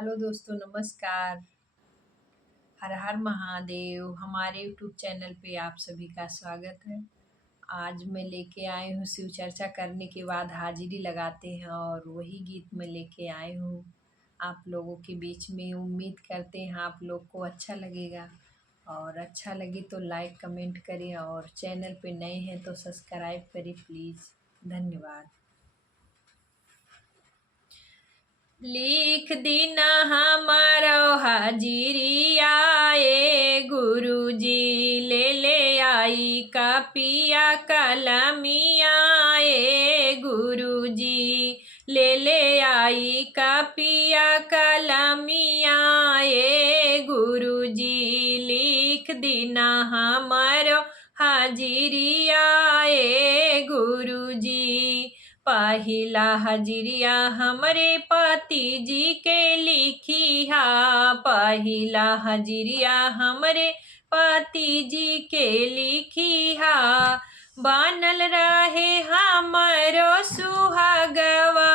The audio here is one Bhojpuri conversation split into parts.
हेलो दोस्तों, नमस्कार। हर हर महादेव। हमारे यूट्यूब चैनल पे आप सभी का स्वागत है। आज मैं लेके आई हूँ शिव चर्चा करने के बाद हाजिरी लगाते हैं, और वही गीत मैं लेके आई हूँ आप लोगों के बीच में। उम्मीद करते हैं आप लोग को अच्छा लगेगा, और अच्छा लगे तो लाइक कमेंट करें, और चैनल पे नए हैं तो सब्सक्राइब करें प्लीज़। धन्यवाद। लिख दीना हमारो हाजिरिया ए गुरुजी, ले आई कापिया कलमिया ए गुरुजी, ले आई कापिया कलमिया ए गुरुजी, लिख दीना हमारो हाजिरिया ए गुरुजी। पहिला हजिरिया हमरे पति जी के लिखिया, पहिला हजिरिया हमरे पति जी के लिखिया। बनल रहे हमरो सुहागवा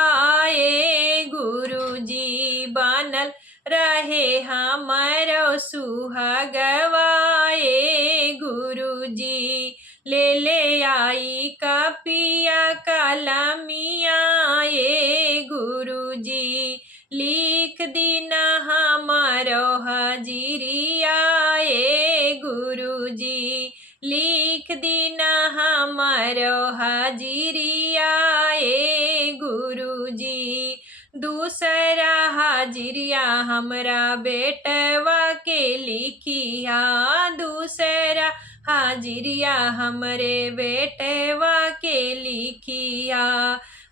ए गुरुजी, बनल रहे हमरो सुहागवा ए गुरुजी, ले आई कापिया कलमिया ए गुरुजी, लिख दीना हमारो हाजिरिया ए गुरुजी, लिख दीना हमारो हाजिरिया ए गुरुजी। दूसरा हाजिरिया हमरा बेटवा के लिखिया, दूसरा हाजिरिया हमरे बेटवा के लिखिया।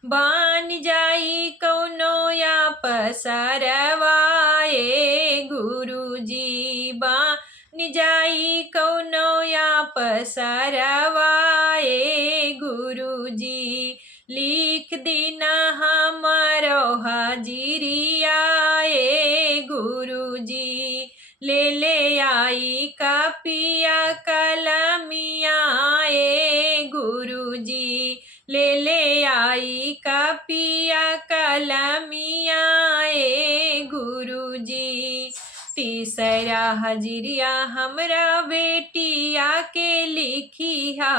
बन जाई कौनो या पसरवा ए गुरुजी, बन जाई कौनो या पसरवा ए गुरुजी, लिख दीना हमारो हाजिरिया ए गुरुजी, ले आई कापिया कलमिया ए गुरुजी, ले आई कापिया कलमिया ए गुरुजी। तीसरा हजिरिया हमरा बेटिया के लिखिया,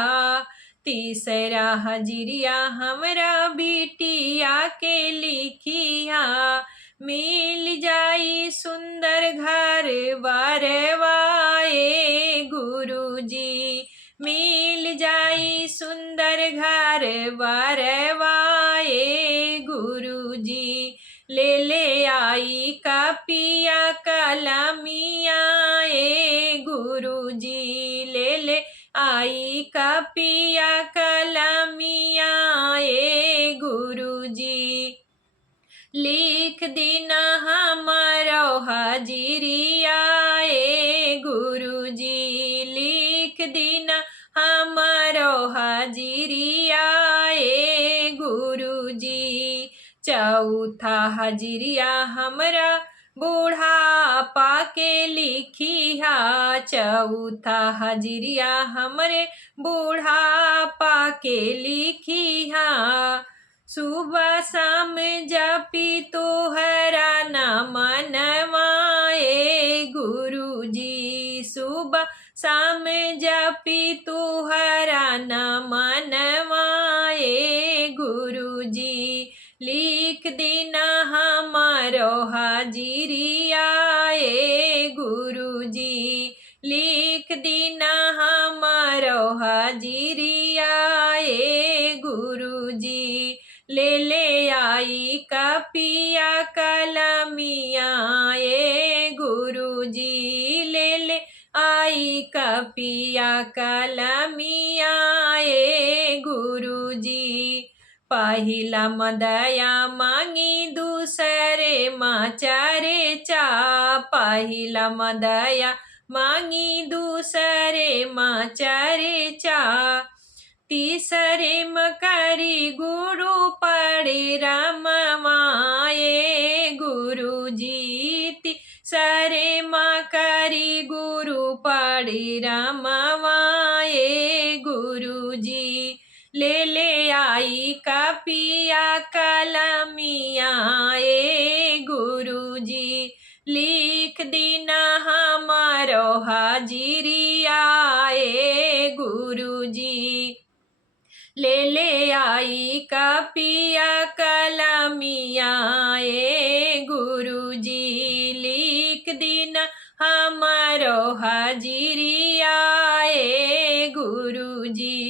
तीसरा हजिरिया हमरा बेटिया के लिखिया। मिल जाई सुंदर घर बारवा ए गुरुजी, मिल जाई सुंदर घर बारवा ए गुरुजी, ले आई कापिया कलमिया ए गुरुजी, ले आई कापिया कलमिया ए गुरुजी, लिख दीना हमारो हाजिरिया ए गुरुजी, लिख दीना हमारो हाजिरिया ए गुरुजी। चौथा हाजिरिया हमरा बूढ़ापा के लिखिया, चौथा हाजिरिया हमरे बूढ़ापा के लिखिया। सुबह शाम जपी तोहरा नाम ए गुरुजी, सुबह शाम जपी तोहरा नाम ए गुरुजी, लिख दीना हमारो हाजिरिया ए गुरुजी, लिख दीना हमारो हाजिरिया ए गुरुजी, ले आई कापिया कलमिया ए गुरुजी, ले आई कापिया कलमिया ए गुरुजी। पहिला मदया मांगी दूसरे माचारे चा, पहिला मदया मांगी दूसरे माचारे चा। तीसरे मकरी गुरु पड़े रमवाए गुरुजी, तीसरे मकरी गुरु पड़े रमवाए गुरुजी, ले आई कपिया कलमिया ए गुरुजी, लिख दीना हमारो हाजिरिया ए गुरुजी। ले आई कपिया कलमिया ए गुरुजी, लिख दीना हमारो हाजिरिया ए गुरुजी।